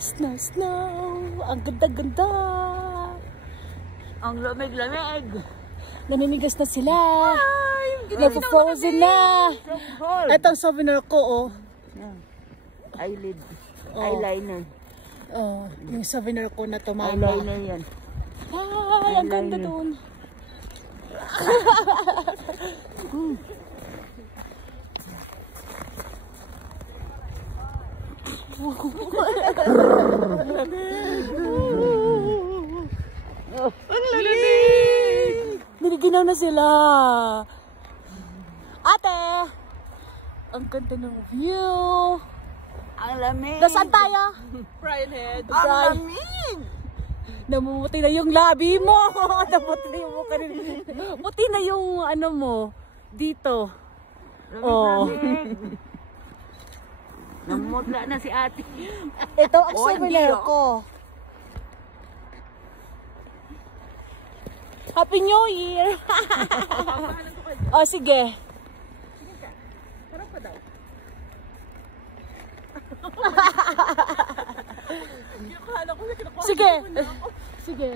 Snow, snow. Ang ganda-ganda. Ang lamig-lamig. Naninigas na sila. Nagpo-frozen na. Ito ang souvenir ko, oh. Eyelid. Oh. Eyeliner. Oh, yung souvenir ko na to, mama. Eyeliner yan. Ay, ang ganda doon. Ang lamig! Niliginaw na sila. Ate! Ang ganda ng view. Ang lamig! Nasaan tayo? Brian Head. Ang lamig! Namumuti na yung labi mo. Namuti na yung mukha rin. Puti na yung ano mo. Dito. Oh. Namutla na si ate. Ito ang Oh, souvenir hindi, oh. ko. Happy New Year! Oh, sige. Harap pa daw. Akala ko na kinukuha. Sige. Sige.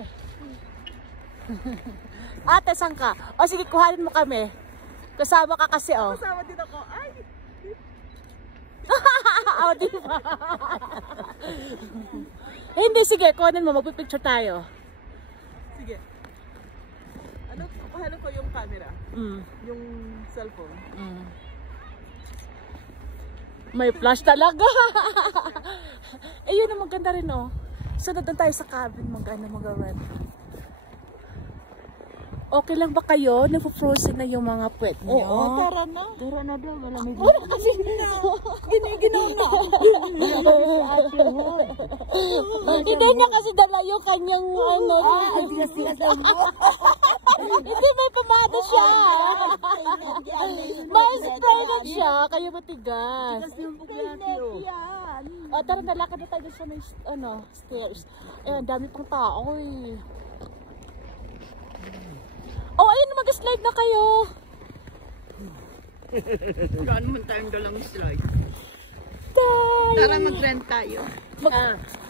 Ate, saan ka? O sige, kuhanin mo kami. Kasama ka kasi, oh. Kasama din ako. Ay! Oh, di ba? Hindi, sige. Kuhanin mo. Magpipicture tayo. Sige. Ano, kuhanan ko yung camera. Yung cellphone. May flash talaga. Eh, yun ang maganda rin, oh. Sunod na tayo sa cabin. Mag-rent. Okay lang ba kayo? Nagpo-frozen na yung mga puwet niyo? Oo, tara na. Tara na daw, malamig. Ano kasi giniginaw na. Hindi niya kasi dala yung kanyang ano. Hindi, may pamada siya. May spray na siya, kaya matigas. O, tara, nalakad na tayo sa may stairs. Eh, ang dami pang tao eh. Oh, ayun, mag-slide na kayo. Wala naman tayong dalang slide. Tay! Tara mag-rent tayo.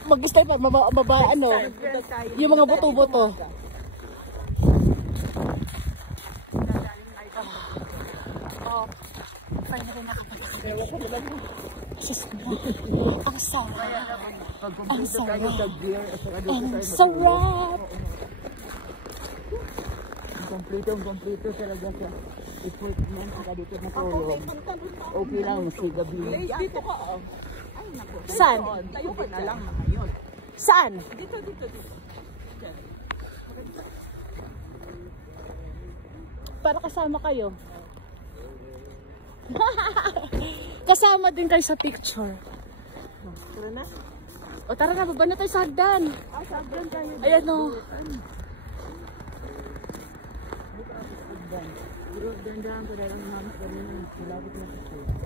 Mag-slide pa, ano, Rent tayo. yung mga buto-buto. Oh, finally nakapunta kami. Ang sarap. Ang sarap. Ang sarap. Kompleto talaga sa effort niyan saka dito na tulong. Okay lang si gabi. Dito ka, oh. Saan? Tayo ka na lang ngayon. Saan? Dito. Para kasama kayo. Kasama din kayo sa picture. Tara na. O tara na, baba na tayo sa hagdan. Sabran tayo. Ayan o.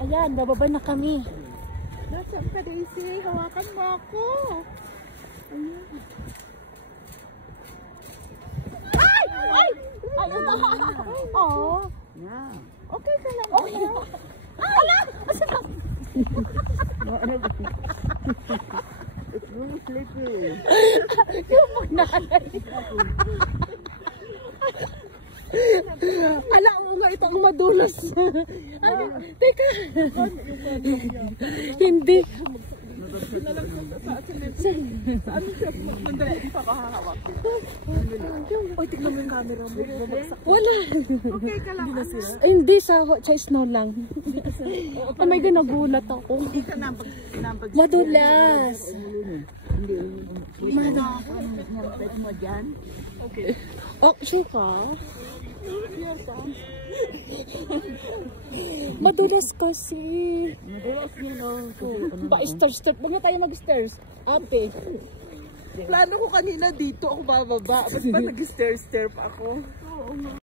Ayan, bababa na kami. Nasaan ka, Daisy? Hawakan mo ako. Ay! Ay! Ayun na. Oo. Yeah. Okay ka lang. Okay. Ala! Masarap. It's really slippery. Yung magnanay. Ala mo nga itong madulas. Ano? Teka. Hindi. Saan siya? Mandali, di pa kahahawak. Oy, tignan mo yung camera mo. Wala. Okay ka lang. Ay, hindi sa snow lang. Ay, may nagulat ako. Hindi ka nambag. Madulas. Pwede mo dyan? Okay. Oh, sure ka? Madulas kasi. Madalas nyo, no? Pa-stairs. Huwag na tayo mag-stairs. Ate. Plano ko kanina dito ako bababa. Basta nag-stair-stair pa ako.